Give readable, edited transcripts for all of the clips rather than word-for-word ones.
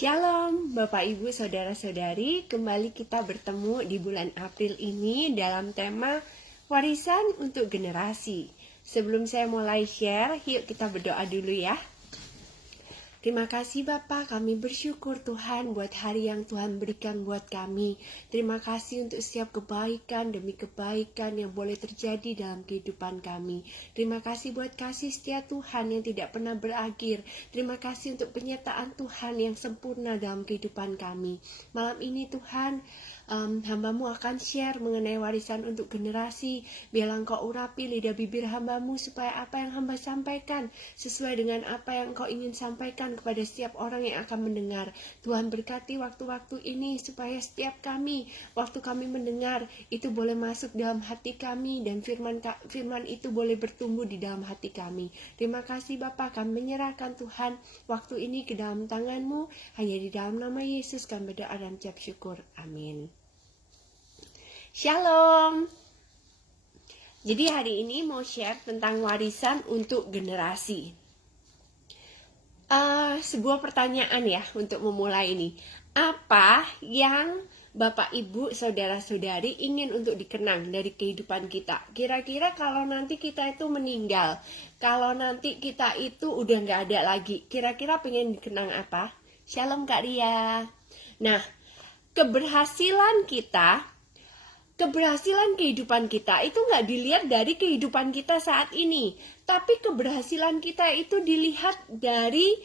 Shalom Bapak Ibu Saudara-saudari, kembali kita bertemu di bulan April ini dalam tema warisan untuk generasi. Sebelum saya mulai share, yuk kita berdoa dulu ya. Terima kasih Bapak, kami bersyukur Tuhan buat hari yang Tuhan berikan buat kami. Terima kasih untuk setiap kebaikan demi kebaikan yang boleh terjadi dalam kehidupan kami. Terima kasih buat kasih setia Tuhan yang tidak pernah berakhir. Terima kasih untuk penyertaan Tuhan yang sempurna dalam kehidupan kami. Malam ini Tuhan, hamba-Mu akan share mengenai warisan untuk generasi. Biarlah Engkau urapi lidah bibir hamba-Mu supaya apa yang hamba sampaikan sesuai dengan apa yang Engkau ingin sampaikan kepada setiap orang yang akan mendengar. Tuhan berkati waktu-waktu ini supaya setiap kami, waktu kami mendengar, itu boleh masuk dalam hati kami dan firman itu boleh bertumbuh di dalam hati kami. Terima kasih Bapa, kami menyerahkan Tuhan waktu ini ke dalam tangan-Mu. Hanya di dalam nama Yesus kami berdoa dan ucap syukur. Amin. Shalom. Jadi hari ini mau share tentang warisan untuk generasi. Sebuah pertanyaan ya untuk memulai ini. Apa yang Bapak, Ibu, Saudara-saudari ingin untuk dikenang dari kehidupan kita? Kira-kira kalau nanti kita itu meninggal, kalau nanti kita itu udah gak ada lagi, kira-kira pengen dikenang apa? Shalom Kak Ria. Nah, keberhasilan kehidupan kita itu nggak dilihat dari kehidupan kita saat ini, tapi keberhasilan kita itu dilihat dari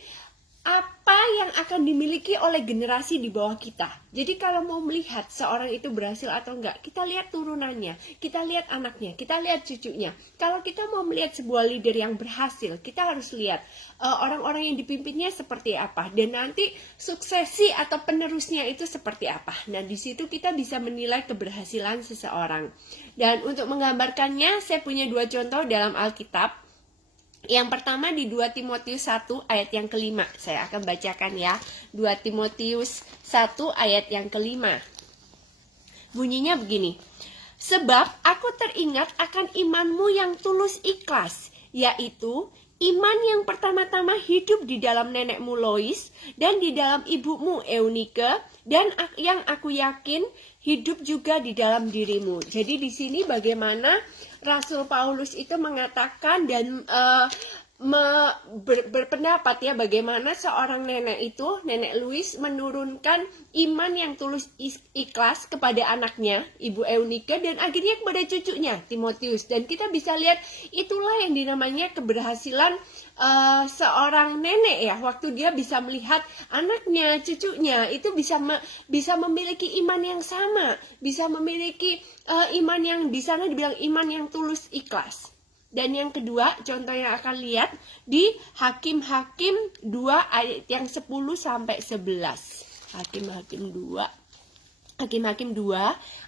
apa yang akan dimiliki oleh generasi di bawah kita. Jadi kalau mau melihat seorang itu berhasil atau enggak, kita lihat turunannya, kita lihat anaknya, kita lihat cucunya. Kalau kita mau melihat sebuah leader yang berhasil, kita harus lihat orang-orang yang dipimpinnya seperti apa, dan nanti suksesi atau penerusnya itu seperti apa. Nah, di situ kita bisa menilai keberhasilan seseorang. Dan untuk menggambarkannya, saya punya 2 contoh dalam Alkitab. Yang pertama di 2 Timotius 1 ayat yang kelima. Saya akan bacakan ya. 2 Timotius 1 ayat yang kelima. Bunyinya begini. Sebab aku teringat akan imanmu yang tulus ikhlas, yaitu iman yang pertama-tama hidup di dalam nenekmu Lois dan di dalam ibumu Eunike, dan yang aku yakin hidup juga di dalam dirimu. Jadi di sini bagaimana Rasul Paulus itu mengatakan dan berpendapat ya, bagaimana seorang nenek Louis menurunkan iman yang tulus ikhlas kepada anaknya, Ibu Eunike, dan akhirnya kepada cucunya, Timotius. Dan kita bisa lihat itulah yang dinamanya keberhasilan seorang nenek ya, waktu dia bisa melihat anaknya, cucunya itu bisa memiliki iman yang sama, bisa memiliki iman yang di sana dibilang iman yang tulus ikhlas. Dan yang kedua, contoh yang akan lihat di Hakim-Hakim 2 ayat yang 10 sampai 11. Hakim-Hakim 2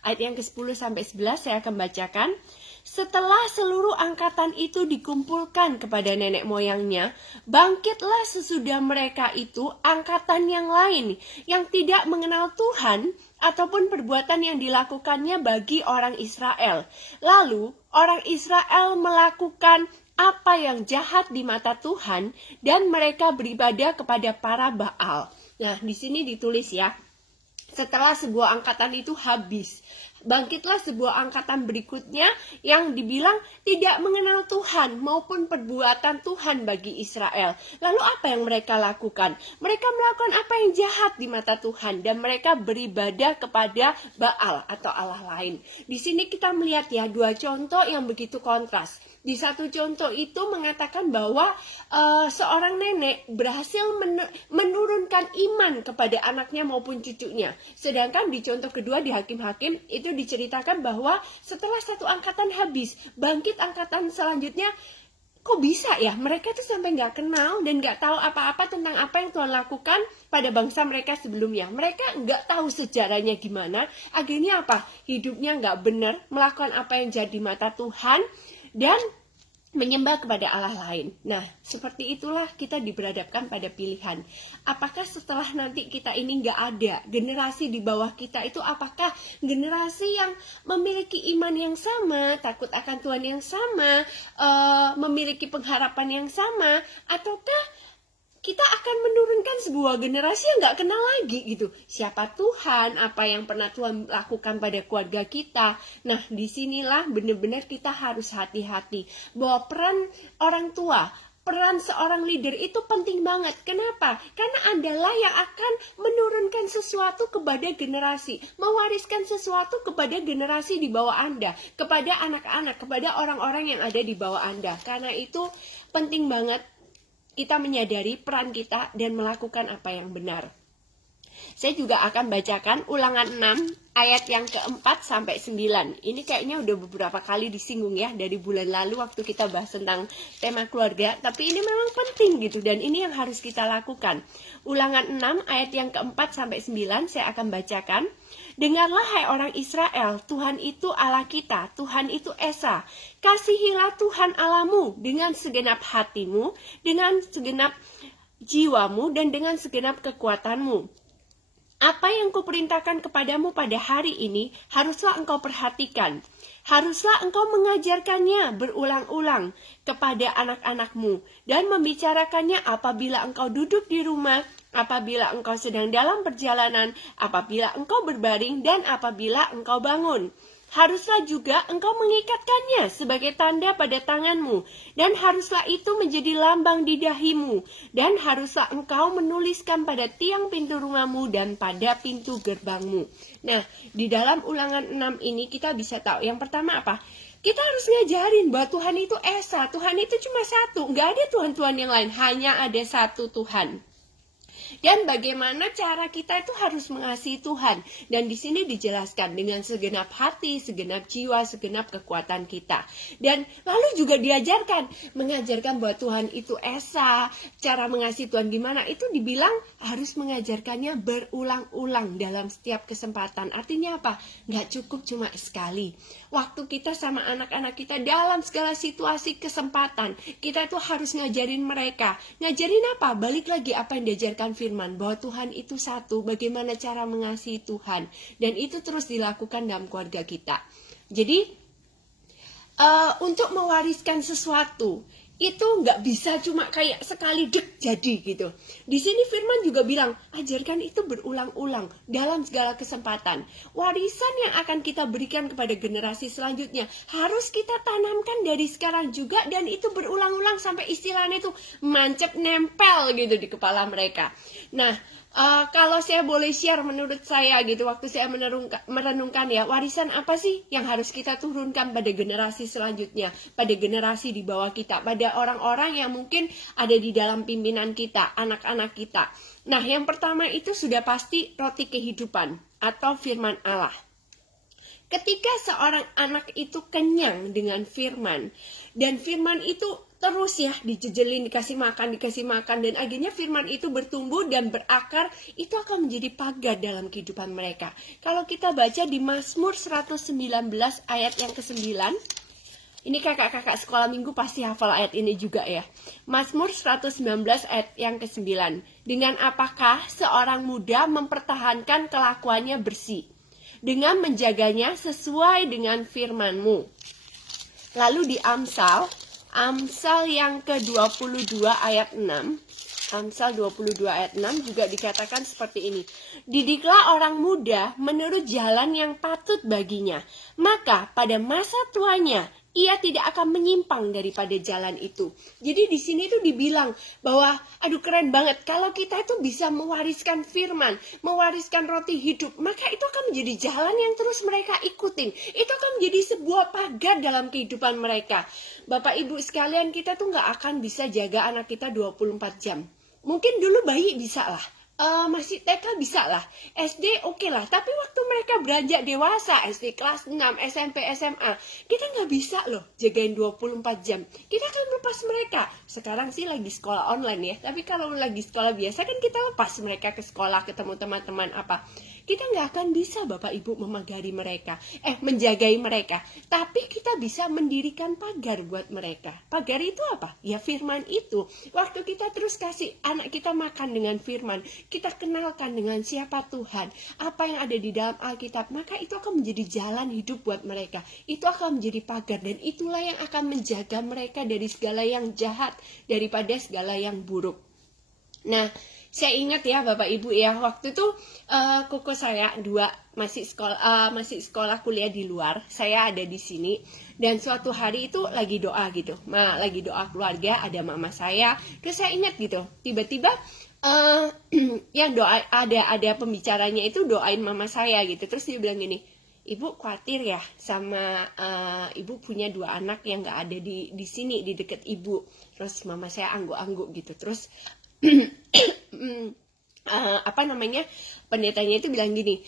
ayat yang ke-10 sampai 11 saya akan bacakan. Setelah seluruh angkatan itu dikumpulkan kepada nenek moyangnya, bangkitlah sesudah mereka itu angkatan yang lain yang tidak mengenal Tuhan ataupun perbuatan yang dilakukannya bagi orang Israel. Lalu orang Israel melakukan apa yang jahat di mata Tuhan dan mereka beribadah kepada para Baal. Nah, di sini ditulis ya, setelah sebuah angkatan itu habis, bangkitlah sebuah angkatan berikutnya yang dibilang tidak mengenal Tuhan maupun perbuatan Tuhan bagi Israel. Lalu apa yang mereka lakukan? Mereka melakukan apa yang jahat di mata Tuhan dan mereka beribadah kepada Baal atau Allah lain. Di sini kita melihat ya 2 contoh yang begitu kontras. Di satu contoh itu mengatakan bahwa seorang nenek berhasil menurunkan iman kepada anaknya maupun cucunya. Sedangkan di contoh kedua di Hakim-Hakim itu diceritakan bahwa setelah satu angkatan habis, bangkit angkatan selanjutnya. Kok bisa ya? Mereka tuh sampai nggak kenal dan nggak tahu apa-apa tentang apa yang Tuhan lakukan pada bangsa mereka sebelumnya. Mereka nggak tahu sejarahnya gimana. Akhirnya apa? Hidupnya nggak benar, melakukan apa yang jadi mata Tuhan dan menyembah kepada Allah lain. Nah, seperti itulah kita diberhadapkan pada pilihan. Apakah setelah nanti kita ini nggak ada, generasi di bawah kita itu apakah generasi yang memiliki iman yang sama, takut akan Tuhan yang sama, memiliki pengharapan yang sama, ataukah kita akan menurunkan menumbuhkan sebuah generasi yang nggak kenal lagi gitu. Siapa Tuhan, apa yang pernah Tuhan lakukan pada keluarga kita. Nah, disinilah benar-benar kita harus hati-hati bahwa peran orang tua, peran seorang leader itu penting banget. Kenapa? Karena Andalah yang akan menurunkan sesuatu kepada generasi, mewariskan sesuatu kepada generasi di bawah Anda, kepada anak-anak, kepada orang-orang yang ada di bawah Anda. Karena itu penting banget kita menyadari peran kita dan melakukan apa yang benar. Saya juga akan bacakan Ulangan 6 ayat yang keempat sampai 9. Ini kayaknya udah beberapa kali disinggung ya dari bulan lalu waktu kita bahas tentang tema keluarga. Tapi ini memang penting gitu dan ini yang harus kita lakukan. Ulangan 6 ayat yang keempat sampai 9 saya akan bacakan. Dengarlah hai orang Israel, Tuhan itu Allah kita, Tuhan itu Esa. Kasihilah Tuhan Allahmu dengan segenap hatimu, dengan segenap jiwamu dan dengan segenap kekuatanmu. Apa yang kuperintahkan kepadamu pada hari ini, haruslah engkau perhatikan. Haruslah engkau mengajarkannya berulang-ulang kepada anak-anakmu dan membicarakannya apabila engkau duduk di rumah, apabila engkau sedang dalam perjalanan, apabila engkau berbaring, dan apabila engkau bangun. Haruslah juga engkau mengikatkannya sebagai tanda pada tanganmu, dan haruslah itu menjadi lambang di dahimu, dan haruslah engkau menuliskan pada tiang pintu rumahmu dan pada pintu gerbangmu. Nah, di dalam Ulangan 6 ini kita bisa tahu, yang pertama apa? Kita harus ngajarin bahwa Tuhan itu Esa, Tuhan itu cuma satu, nggak ada Tuhan-Tuhan yang lain, hanya ada satu Tuhan. Dan bagaimana cara kita itu harus mengasihi Tuhan. Dan di sini dijelaskan dengan segenap hati, segenap jiwa, segenap kekuatan kita. Dan lalu juga mengajarkan bahwa Tuhan itu Esa. Cara mengasihi Tuhan gimana? Itu dibilang harus mengajarkannya berulang-ulang dalam setiap kesempatan. Artinya apa? Nggak cukup cuma sekali. Waktu kita sama anak-anak kita dalam segala situasi kesempatan, kita itu harus ngajarin mereka. Ngajarin apa? Balik lagi apa yang diajarkan firman, bahwa Tuhan itu satu, bagaimana cara mengasihi Tuhan. Dan itu terus dilakukan dalam keluarga kita. Jadi, untuk mewariskan sesuatu, itu nggak bisa cuma kayak sekali dek jadi gitu. Di sini firman juga bilang, ajarkan itu berulang-ulang dalam segala kesempatan. Warisan yang akan kita berikan kepada generasi selanjutnya harus kita tanamkan dari sekarang juga, dan itu berulang-ulang sampai istilahnya itu mancep nempel gitu di kepala mereka. Nah, kalau saya boleh share menurut saya gitu, waktu saya merenungkan ya, warisan apa sih yang harus kita turunkan pada generasi selanjutnya, pada generasi di bawah kita, pada orang-orang yang mungkin ada di dalam pimpinan kita, anak-anak kita. Nah, yang pertama itu sudah pasti roti kehidupan atau firman Allah. Ketika seorang anak itu kenyang dengan firman, dan firman itu terus ya dijejelin, dikasih makan, dan akhirnya firman itu bertumbuh dan berakar, itu akan menjadi pagar dalam kehidupan mereka. Kalau kita baca di Mazmur 119 ayat yang ke-9, ini kakak-kakak sekolah minggu pasti hafal ayat ini juga ya. Mazmur 119 ayat yang ke-9. Dengan apakah seorang muda mempertahankan kelakuannya bersih? Dengan menjaganya sesuai dengan firman-Mu. Lalu di Amsal yang ke-22 ayat 6, Amsal 22 ayat 6 juga dikatakan seperti ini. Didiklah orang muda menurut jalan yang patut baginya, maka pada masa tuanya ia tidak akan menyimpang daripada jalan itu. Jadi di sini tuh dibilang bahwa, aduh keren banget, kalau kita itu bisa mewariskan firman, mewariskan roti hidup, maka itu akan menjadi jalan yang terus mereka ikutin. Itu akan menjadi sebuah pagar dalam kehidupan mereka. Bapak Ibu sekalian, kita tuh gak akan bisa jaga anak kita 24 jam. Mungkin dulu bayi bisa lah. Masih TK bisa lah, SD oke lah, tapi waktu mereka beranjak dewasa, SD kelas 6, SMP, SMA, kita nggak bisa loh jagain 24 jam, kita akan lepas mereka. Sekarang sih lagi sekolah online ya, tapi kalau lagi sekolah biasa kan kita lepas mereka ke sekolah, ketemu teman-teman apa. Kita nggak akan bisa Bapak Ibu menjagai mereka, tapi kita bisa mendirikan pagar buat mereka. Pagar itu apa? Ya firman itu. Waktu kita terus kasih anak kita makan dengan firman, kita kenalkan dengan siapa Tuhan, apa yang ada di dalam Alkitab, maka itu akan menjadi jalan hidup buat mereka. Itu akan menjadi pagar, dan itulah yang akan menjaga mereka dari segala yang jahat, daripada segala yang buruk. Nah, Saya ingat ya Bapak Ibu ya, waktu itu koko saya dua masih sekolah kuliah di luar, saya ada di sini, dan suatu hari itu lagi doa gitu, lagi doa keluarga, ada mama saya, terus saya ingat gitu, tiba-tiba yang doa ada pembicaranya itu doain mama saya gitu, terus dia bilang gini, Ibu khawatir ya sama ibu punya 2 anak yang nggak ada di sini di deket ibu. Terus mama saya angguk-angguk gitu. Terus pendetanya itu bilang gini,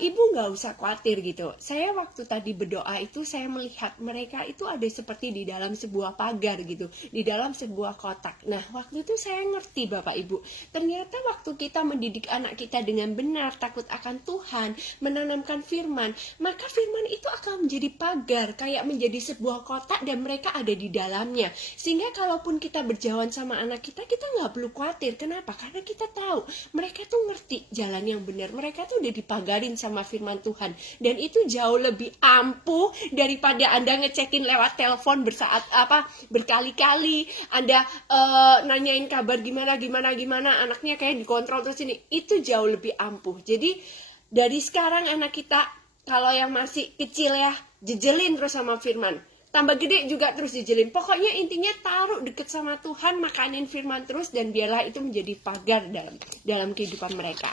ibu nggak usah khawatir gitu. Saya waktu tadi berdoa itu saya melihat mereka itu ada seperti di dalam sebuah pagar gitu, di dalam sebuah kotak. Nah waktu itu saya ngerti Bapak Ibu, ternyata waktu kita mendidik anak kita dengan benar, takut akan Tuhan, menanamkan firman, maka firman itu akan menjadi pagar, kayak menjadi sebuah kotak dan mereka ada di dalamnya. Sehingga kalaupun kita berjauhan sama anak kita nggak perlu khawatir. Kenapa? Karena kita tahu mereka tuh ngerti jalan yang benar, mereka tuh udah dipagarin sama firman Tuhan, dan itu jauh lebih ampuh daripada Anda ngecekin lewat telepon berkali-kali, Anda nanyain kabar gimana anaknya kayak dikontrol terus ini, itu jauh lebih ampuh. Jadi dari sekarang anak kita kalau yang masih kecil ya, jejelin terus sama firman, tambah gede juga terus dijelin. Pokoknya intinya taruh deket sama Tuhan, makanin firman terus, dan biarlah itu menjadi pagar dalam kehidupan mereka.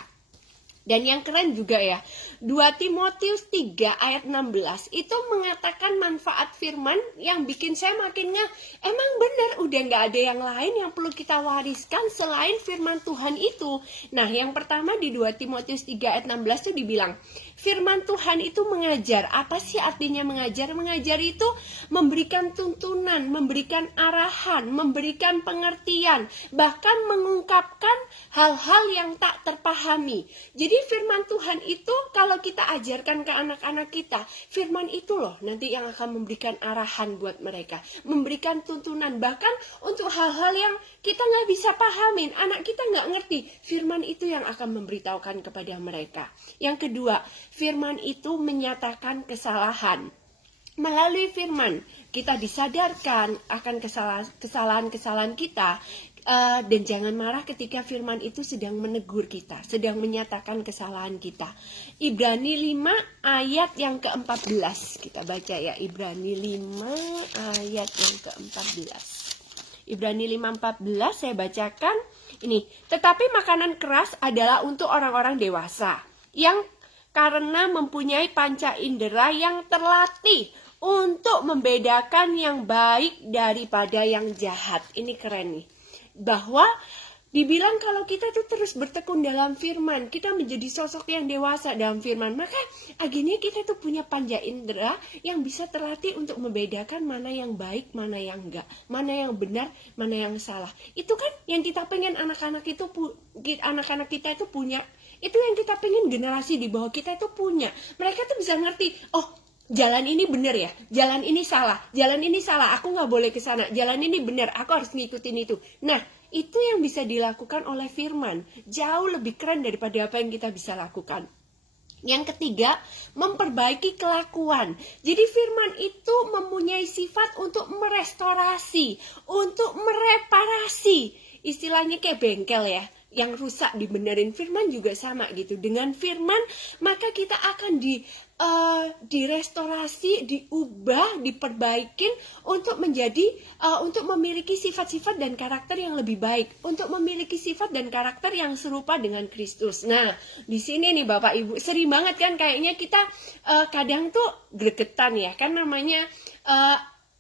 Dan yang keren juga ya, 2 Timotius 3 ayat 16 itu mengatakan manfaat firman yang bikin saya makinnya emang benar, udah gak ada yang lain yang perlu kita wariskan selain firman Tuhan itu. Nah yang pertama di 2 Timotius 3 ayat 16 itu dibilang, firman Tuhan itu mengajar. Apa sih artinya mengajar? Mengajar itu memberikan tuntunan, memberikan arahan, memberikan pengertian, bahkan mengungkapkan hal-hal yang tak terpahami. Jadi firman Tuhan itu kalau kita ajarkan ke anak-anak kita, firman itu loh nanti yang akan memberikan arahan buat mereka, memberikan tuntunan, bahkan untuk hal-hal yang kita nggak bisa pahamin, anak kita nggak ngerti, firman itu yang akan memberitahukan kepada mereka. Yang kedua, firman itu menyatakan kesalahan. Melalui firman kita disadarkan akan kesalahan-kesalahan kita, dan jangan marah ketika firman itu sedang menegur kita, sedang menyatakan kesalahan kita. Ibrani 5 ayat yang ke-14 kita baca ya, Ibrani 5 ayat yang ke-14. Ibrani 5:14 saya bacakan ini. Tetapi makanan keras adalah untuk orang-orang dewasa yang karena mempunyai panca indera yang terlatih untuk membedakan yang baik daripada yang jahat. Ini keren nih. Bahwa dibilang kalau kita tuh terus bertekun dalam firman, kita menjadi sosok yang dewasa dalam firman, maka akhirnya kita tuh punya panca indera yang bisa terlatih untuk membedakan mana yang baik, mana yang enggak, mana yang benar, mana yang salah. Itu kan yang kita pengen anak-anak kita itu punya. Itu yang kita pengen generasi di bawah kita itu punya. Mereka tuh bisa ngerti, oh jalan ini benar ya, jalan ini salah, aku nggak boleh ke sana, jalan ini benar, aku harus ngikutin itu. Nah, itu yang bisa dilakukan oleh firman, jauh lebih keren daripada apa yang kita bisa lakukan. Yang ketiga, memperbaiki kelakuan. Jadi firman itu mempunyai sifat untuk merestorasi, untuk mereparasi. Istilahnya kayak bengkel ya, yang rusak dibenerin. Firman juga sama gitu. Dengan firman maka kita akan direstorasi, diubah, diperbaikin untuk untuk memiliki sifat-sifat dan karakter yang lebih baik, untuk memiliki sifat dan karakter yang serupa dengan Kristus. Nah, di sini nih Bapak Ibu, sering banget kan kayaknya kita kadang tuh gregetan ya, kan namanya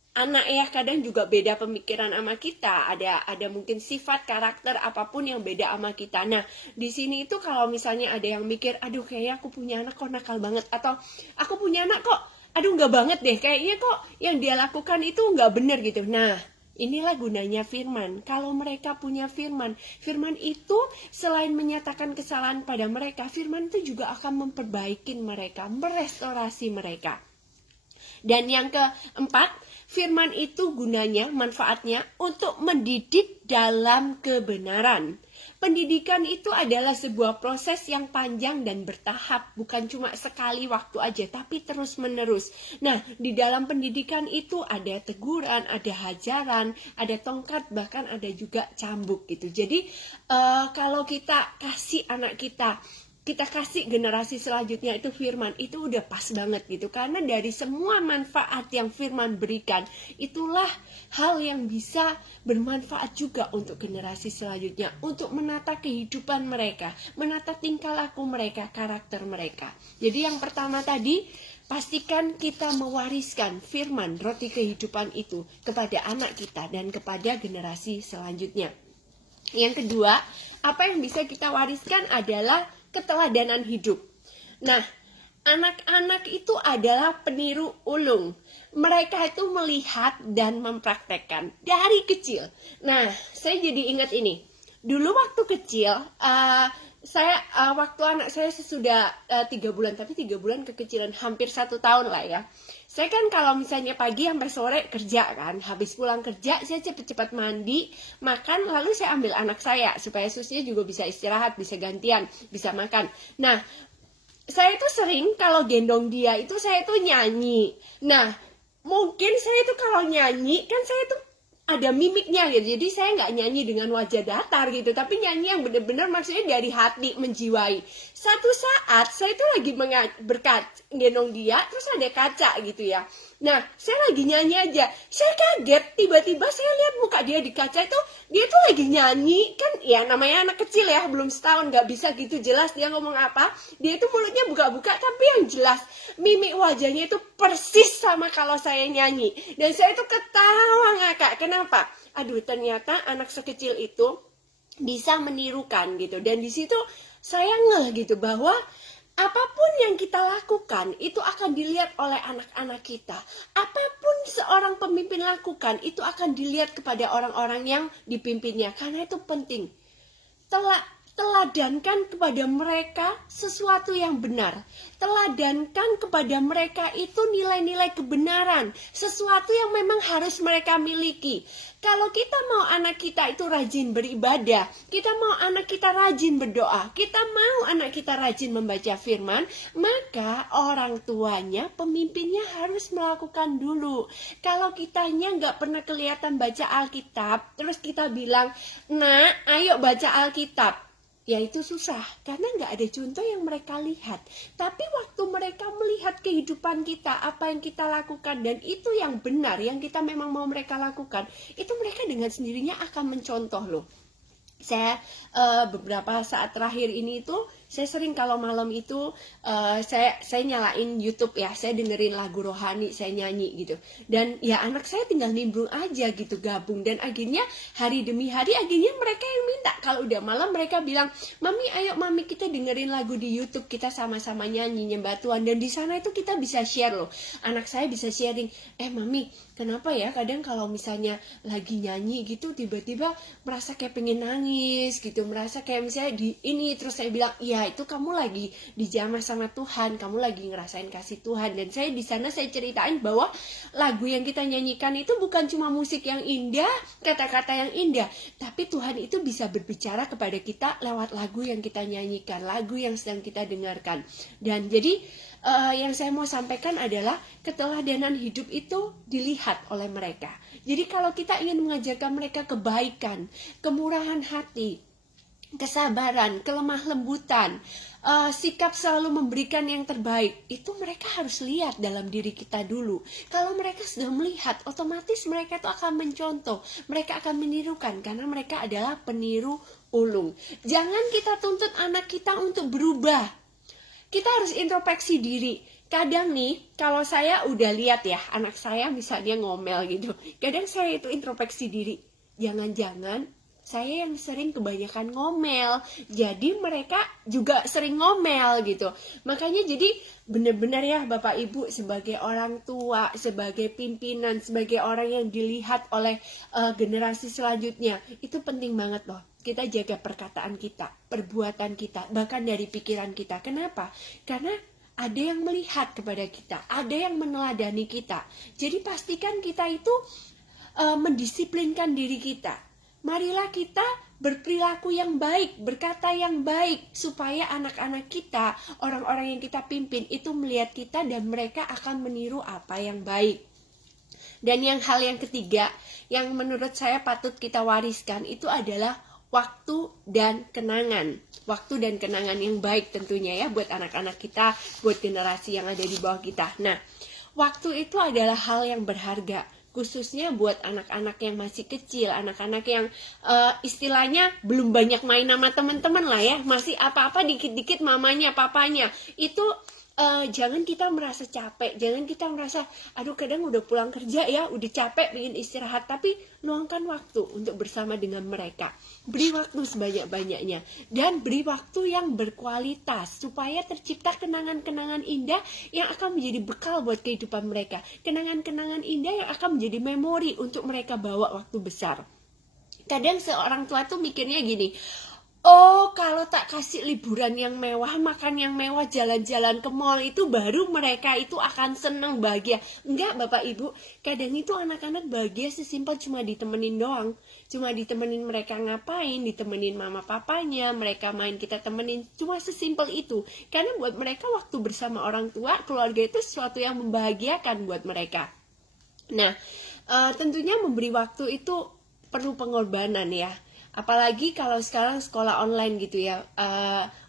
anak ya, kadang juga beda pemikiran sama kita, ada mungkin sifat, karakter, apapun yang beda sama kita. Nah, di sini itu kalau misalnya ada yang mikir, aduh kayaknya aku punya anak kok nakal banget, atau aku punya anak kok, aduh nggak banget deh, kayaknya kok yang dia lakukan itu nggak benar gitu. Nah, inilah gunanya firman. Kalau mereka punya firman itu selain menyatakan kesalahan pada mereka, firman itu juga akan memperbaiki mereka, merestorasi mereka. Dan yang keempat, firman itu gunanya, manfaatnya untuk mendidik dalam kebenaran. Pendidikan itu adalah sebuah proses yang panjang dan bertahap, bukan cuma sekali waktu aja, tapi terus-menerus. Nah, di dalam pendidikan itu ada teguran, ada hajaran, ada tongkat, bahkan ada juga cambuk gitu. Jadi, kalau kita kasih anak kita kasih generasi selanjutnya itu firman, itu udah pas banget gitu. Karena dari semua manfaat yang firman berikan, itulah hal yang bisa bermanfaat juga untuk generasi selanjutnya, untuk menata kehidupan mereka, menata tingkah laku mereka, karakter mereka. Jadi yang pertama tadi, pastikan kita mewariskan firman roti kehidupan itu kepada anak kita dan kepada generasi selanjutnya. Yang kedua, apa yang bisa kita wariskan adalah keteladanan hidup. Nah, anak-anak itu adalah peniru ulung. Mereka itu melihat dan mempraktekkan dari kecil. Nah, saya jadi ingat ini. Dulu waktu kecil, waktu anak saya sesudah 3 bulan, tapi 3 bulan kekecilan, hampir 1 tahun lah ya. Saya kan kalau misalnya pagi sampai sore kerja kan, habis pulang kerja saya cepat-cepat mandi, makan, lalu saya ambil anak saya supaya susunya juga bisa istirahat, bisa gantian, bisa makan. Nah, saya itu sering kalau gendong dia itu saya itu nyanyi. Nah, mungkin saya itu kalau nyanyi kan saya itu ada mimiknya gitu. Jadi saya nggak nyanyi dengan wajah datar gitu, tapi nyanyi yang benar-benar maksudnya dari hati, menjiwai. Satu saat saya itu lagi gendong dia, terus ada kaca gitu ya. Nah, saya lagi nyanyi aja. Saya kaget, tiba-tiba saya lihat muka dia di kaca itu, dia tuh lagi nyanyi. Kan ya namanya anak kecil ya, belum setahun, nggak bisa gitu jelas dia ngomong apa. Dia itu mulutnya buka-buka, tapi yang jelas mimik wajahnya itu persis sama kalau saya nyanyi. Dan saya itu ketawa ngakak. Kenapa? Aduh, ternyata anak sekecil itu bisa menirukan gitu. Dan di situ saya ngeh gitu bahwa apapun yang kita lakukan itu akan dilihat oleh anak-anak kita. Apapun seorang pemimpin lakukan itu akan dilihat kepada orang-orang yang dipimpinnya. Karena itu penting. Teladankan kepada mereka sesuatu yang benar. Teladankan kepada mereka itu nilai-nilai kebenaran. Sesuatu yang memang harus mereka miliki. Kalau kita mau anak kita itu rajin beribadah, kita mau anak kita rajin berdoa, kita mau anak kita rajin membaca firman, maka orang tuanya, pemimpinnya harus melakukan dulu. Kalau kitanya nggak pernah kelihatan baca Alkitab, terus kita bilang, nah ayo baca Alkitab. Ya itu susah, karena nggak ada contoh yang mereka lihat. Tapi waktu mereka melihat kehidupan kita, apa yang kita lakukan, dan itu yang benar, yang kita memang mau mereka lakukan, itu mereka dengan sendirinya akan mencontoh loh. Saya beberapa saat terakhir ini itu saya sering kalau malam itu saya nyalain YouTube ya, saya dengerin lagu rohani, saya nyanyi gitu. Dan ya anak saya tinggal nimbrung aja gitu, gabung. Dan akhirnya hari demi hari akhirnya mereka yang minta. Kalau udah malam mereka bilang, "Mami, ayo Mami kita dengerin lagu di YouTube, kita sama-sama nyanyi nyembah Tuhan." Dan di sana itu kita bisa share loh. Anak saya bisa sharing, Mami, kenapa ya kadang kalau misalnya lagi nyanyi gitu tiba-tiba merasa kayak pengen nangis gitu, merasa kayak misalnya terus saya bilang, iya itu kamu lagi dijamah sama Tuhan, kamu lagi ngerasain kasih Tuhan. Dan saya di sana saya ceritain bahwa lagu yang kita nyanyikan itu bukan cuma musik yang indah, kata-kata yang indah, tapi Tuhan itu bisa berbicara kepada kita lewat lagu yang kita nyanyikan, lagu yang sedang kita dengarkan. Dan jadi yang saya mau sampaikan adalah keteladanan hidup itu dilihat oleh mereka. Jadi kalau kita ingin mengajarkan mereka kebaikan, kemurahan hati, kesabaran, kelemah lembutan, sikap selalu memberikan yang terbaik, itu mereka harus lihat dalam diri kita dulu. Kalau mereka sudah melihat, otomatis mereka itu akan mencontoh, mereka akan menirukan, karena mereka adalah peniru ulung. Jangan kita tuntut anak kita untuk berubah. Kita harus introspeksi diri. Kadang nih, kalau saya udah lihat ya, anak saya misalnya ngomel gitu, kadang saya itu introspeksi diri. Jangan-jangan saya yang sering kebanyakan ngomel, jadi mereka juga sering ngomel gitu. Makanya jadi benar-benar ya Bapak Ibu, sebagai orang tua, sebagai pimpinan, sebagai orang yang dilihat oleh generasi selanjutnya, itu penting banget loh. Kita jaga perkataan kita, perbuatan kita, bahkan dari pikiran kita. Kenapa? Karena ada yang melihat kepada kita, ada yang meneladani kita. Jadi pastikan kita itu mendisiplinkan diri kita. Marilah kita berperilaku yang baik, berkata yang baik, supaya anak-anak kita, orang-orang yang kita pimpin itu melihat kita dan mereka akan meniru apa yang baik. Dan hal yang ketiga yang menurut saya patut kita wariskan itu adalah waktu dan kenangan. Waktu dan kenangan yang baik tentunya ya buat anak-anak kita, buat generasi yang ada di bawah kita. Nah, waktu itu adalah hal yang berharga, khususnya buat anak-anak yang masih kecil, anak-anak yang istilahnya belum banyak main sama teman-teman lah ya, masih apa-apa dikit-dikit mamanya, papanya. Itu jangan kita merasa capek, jangan kita merasa aduh kadang udah pulang kerja ya, udah capek pengen istirahat, tapi luangkan waktu untuk bersama dengan mereka. Beri waktu sebanyak-banyaknya dan beri waktu yang berkualitas supaya tercipta kenangan-kenangan indah yang akan menjadi bekal buat kehidupan mereka. Kenangan-kenangan indah yang akan menjadi memori untuk mereka bawa waktu besar. Kadang seorang tua tuh mikirnya gini, oh, kalau tak kasih liburan yang mewah, makan yang mewah, jalan-jalan ke mall itu baru mereka itu akan senang, bahagia. Enggak, Bapak Ibu, kadang itu anak-anak bahagia sesimpel cuma ditemenin doang. Cuma ditemenin mereka ngapain, ditemenin mama papanya, mereka main kita temenin, cuma sesimpel itu. Karena buat mereka waktu bersama orang tua, keluarga itu sesuatu yang membahagiakan buat mereka. Nah, tentunya memberi waktu itu perlu pengorbanan ya. Apalagi kalau sekarang sekolah online gitu ya,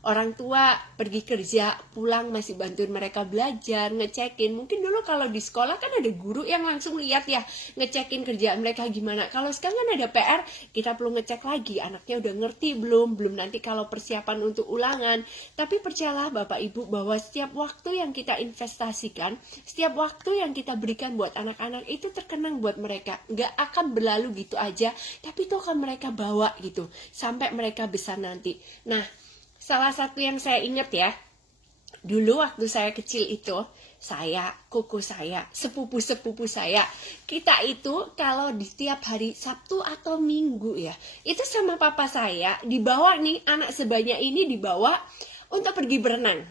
orang tua pergi kerja, pulang masih bantuin mereka belajar, ngecekin. Mungkin dulu kalau di sekolah kan ada guru yang langsung lihat ya, ngecekin kerjaan mereka gimana. Kalau sekarang kan ada PR, kita perlu ngecek lagi, anaknya udah ngerti belum nanti kalau persiapan untuk ulangan. Tapi percayalah Bapak Ibu bahwa setiap waktu yang kita investasikan, setiap waktu yang kita berikan buat anak-anak itu terkenang buat mereka. Nggak akan berlalu gitu aja, tapi itu akan mereka bawa gitu sampai mereka besar nanti. Nah, salah satu yang saya ingat ya, dulu waktu saya kecil itu, saya, koko saya, sepupu-sepupu saya, kita itu kalau di setiap hari Sabtu atau Minggu ya, itu sama papa saya dibawa nih, anak sebanyak ini dibawa untuk pergi berenang.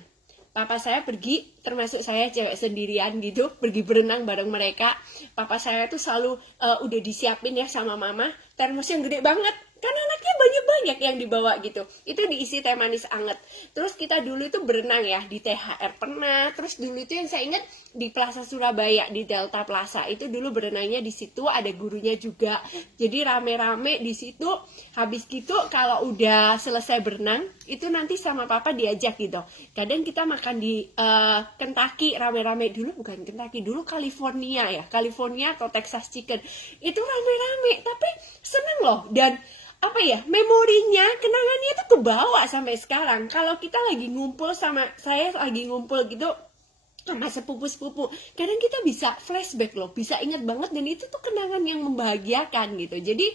Papa saya pergi, termasuk saya cewek sendirian gitu, pergi berenang bareng mereka. Papa saya tuh selalu udah disiapin ya sama mama, termos yang gede banget. Kan anaknya banyak-banyak yang dibawa gitu. Itu diisi teh manis anget. Terus kita dulu itu berenang ya, di THR pernah. Terus dulu itu yang saya ingat di Plaza Surabaya, di Delta Plaza. Itu dulu berenangnya di situ, ada gurunya juga. Jadi rame-rame di situ. Habis gitu kalau udah selesai berenang, itu nanti sama papa diajak gitu. Kadang kita makan di Kentucky rame-rame, dulu bukan Kentucky, dulu California ya. California atau Texas Chicken. Itu rame-rame, tapi seneng loh. Dan apa ya, memorinya, kenangannya itu kebawa sampai sekarang. Kalau kita lagi ngumpul saya lagi ngumpul gitu sama sepupu-sepupu, kadang kita bisa flashback loh, bisa ingat banget, dan itu tuh kenangan yang membahagiakan gitu. Jadi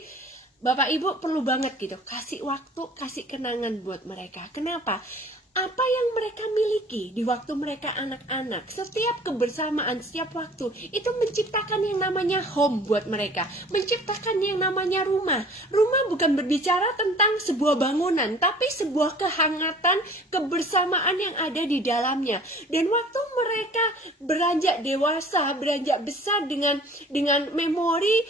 Bapak Ibu perlu banget gitu, kasih waktu, kasih kenangan buat mereka. Kenapa? Apa yang mereka miliki di waktu mereka anak-anak, setiap kebersamaan, setiap waktu itu menciptakan yang namanya home buat mereka, menciptakan yang namanya rumah. Rumah bukan berbicara tentang sebuah bangunan, tapi sebuah kehangatan, kebersamaan yang ada di dalamnya. Dan waktu mereka beranjak dewasa, beranjak besar dengan memori,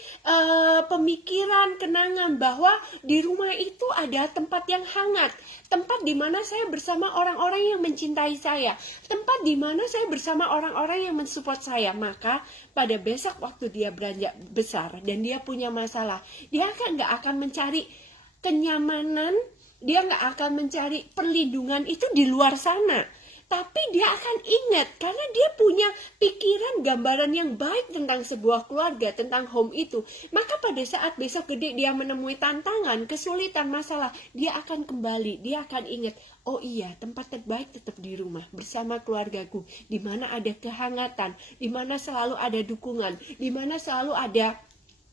pemikiran, kenangan bahwa di rumah itu ada tempat yang hangat, tempat di mana saya bersama orang-orang yang mencintai saya, tempat di mana saya bersama orang-orang yang mensupport saya. Maka pada besok waktu dia beranjak besar dan dia punya masalah, dia nggak akan mencari kenyamanan, dia nggak akan mencari perlindungan itu di luar sana. Tapi dia akan ingat karena dia punya pikiran, gambaran yang baik tentang sebuah keluarga, tentang home itu. Maka pada saat besok gede dia menemui tantangan, kesulitan, masalah, dia akan kembali, dia akan ingat, oh iya, tempat terbaik tetap di rumah bersama keluargaku, di mana ada kehangatan, di mana selalu ada dukungan, di mana selalu ada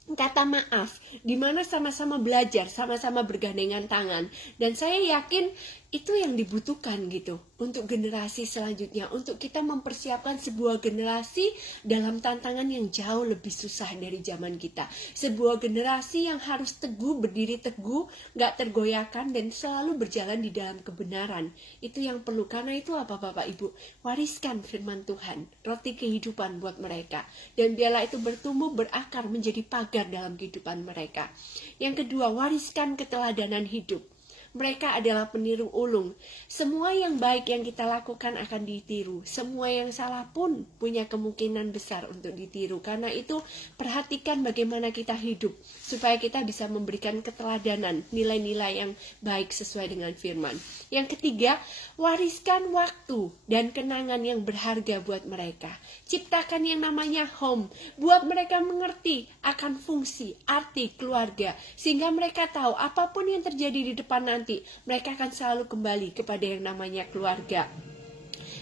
kata maaf, di mana sama-sama belajar, sama-sama bergandengan tangan. Dan saya yakin Itu yang dibutuhkan gitu untuk generasi selanjutnya, untuk kita mempersiapkan sebuah generasi dalam tantangan yang jauh lebih susah dari zaman kita. Sebuah generasi yang harus teguh, berdiri teguh, gak tergoyahkan, dan selalu berjalan di dalam kebenaran. Itu yang perlu. Karena itu apa Bapak Ibu? Wariskan firman Tuhan, roti kehidupan buat mereka, dan biarlah itu bertumbuh, berakar, menjadi pagar dalam kehidupan mereka. Yang kedua, wariskan keteladanan hidup. Mereka adalah peniru ulung. Semua yang baik yang kita lakukan akan ditiru. Semua yang salah pun punya kemungkinan besar untuk ditiru. Karena itu perhatikan bagaimana kita hidup, supaya kita bisa memberikan keteladanan, nilai-nilai yang baik sesuai dengan firman. Yang ketiga, wariskan waktu dan kenangan yang berharga buat mereka. Ciptakan yang namanya home, buat mereka mengerti akan fungsi, arti keluarga, sehingga mereka tahu apapun yang terjadi di depan nanti, mereka akan selalu kembali kepada yang namanya keluarga.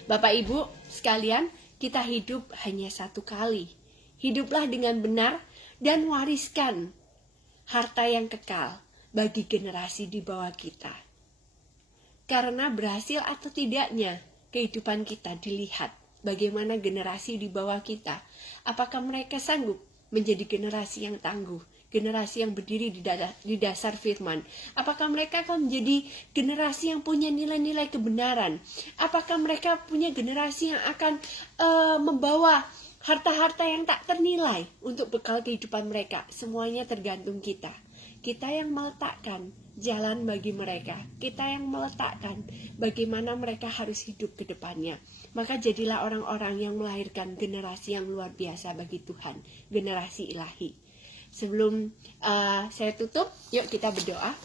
Bapak Ibu sekalian, kita hidup hanya satu kali. Hiduplah dengan benar dan wariskan harta yang kekal bagi generasi di bawah kita. Karena berhasil atau tidaknya kehidupan kita dilihat bagaimana generasi di bawah kita. Apakah mereka sanggup menjadi generasi yang tangguh, generasi yang berdiri di dasar firman? Apakah mereka akan menjadi generasi yang punya nilai-nilai kebenaran? Apakah mereka punya generasi yang akan membawa harta-harta yang tak ternilai untuk bekal kehidupan mereka? Semuanya tergantung kita. Kita yang meletakkan jalan bagi mereka. Kita yang meletakkan bagaimana mereka harus hidup ke depannya. Maka jadilah orang-orang yang melahirkan generasi yang luar biasa bagi Tuhan, generasi ilahi. Sebelum saya tutup, yuk kita berdoa.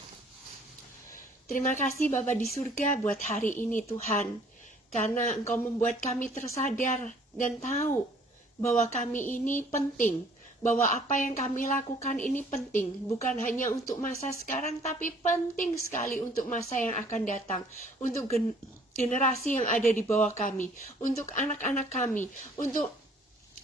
Terima kasih Bapa di surga buat hari ini Tuhan, karena Engkau membuat kami tersadar dan tahu bahwa kami ini penting, bahwa apa yang kami lakukan ini penting, bukan hanya untuk masa sekarang, tapi penting sekali untuk masa yang akan datang, untuk generasi yang ada di bawah kami, untuk anak-anak kami, untuk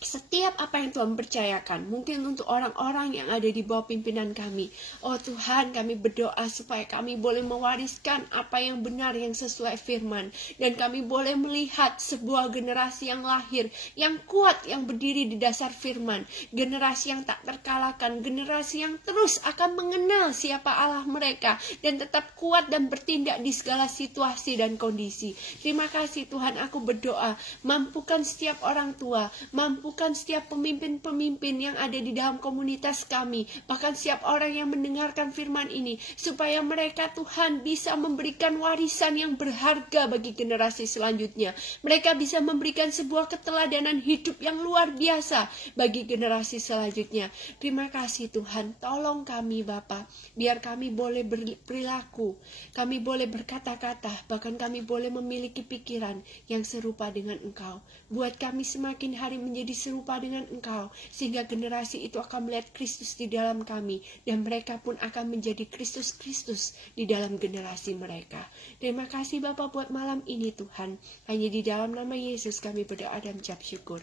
setiap apa yang Tuhan percayakan, mungkin untuk orang-orang yang ada di bawah pimpinan kami. Oh Tuhan, kami berdoa supaya kami boleh mewariskan apa yang benar, yang sesuai firman, dan kami boleh melihat sebuah generasi yang lahir, yang kuat, yang berdiri di dasar firman, generasi yang tak terkalahkan, generasi yang terus akan mengenal siapa Allah mereka, dan tetap kuat dan bertindak di segala situasi dan kondisi. Terima kasih Tuhan, aku berdoa, mampukan setiap orang tua, mampukan setiap pemimpin-pemimpin yang ada di dalam komunitas kami, bahkan setiap orang yang mendengarkan firman ini, supaya mereka Tuhan bisa memberikan warisan yang berharga bagi generasi selanjutnya. Mereka bisa memberikan sebuah keteladanan hidup yang luar biasa bagi generasi selanjutnya. Terima kasih Tuhan, tolong kami Bapa, biar kami boleh berperilaku, kami boleh berkata-kata, bahkan kami boleh memiliki pikiran yang serupa dengan Engkau. Buat kami semakin hari menjadi serupa dengan Engkau, sehingga generasi itu akan melihat Kristus di dalam kami, dan mereka pun akan menjadi Kristus-Kristus di dalam generasi mereka. Terima kasih Bapa buat malam ini Tuhan. Hanya di dalam nama Yesus kami berdoa dan mengucap syukur.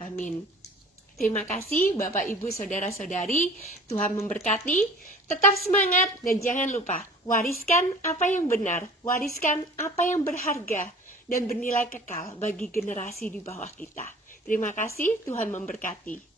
Amin. Terima kasih Bapak Ibu Saudara-saudari, Tuhan memberkati. Tetap semangat dan jangan lupa wariskan apa yang benar, wariskan apa yang berharga dan bernilai kekal bagi generasi di bawah kita. Terima kasih, Tuhan memberkati.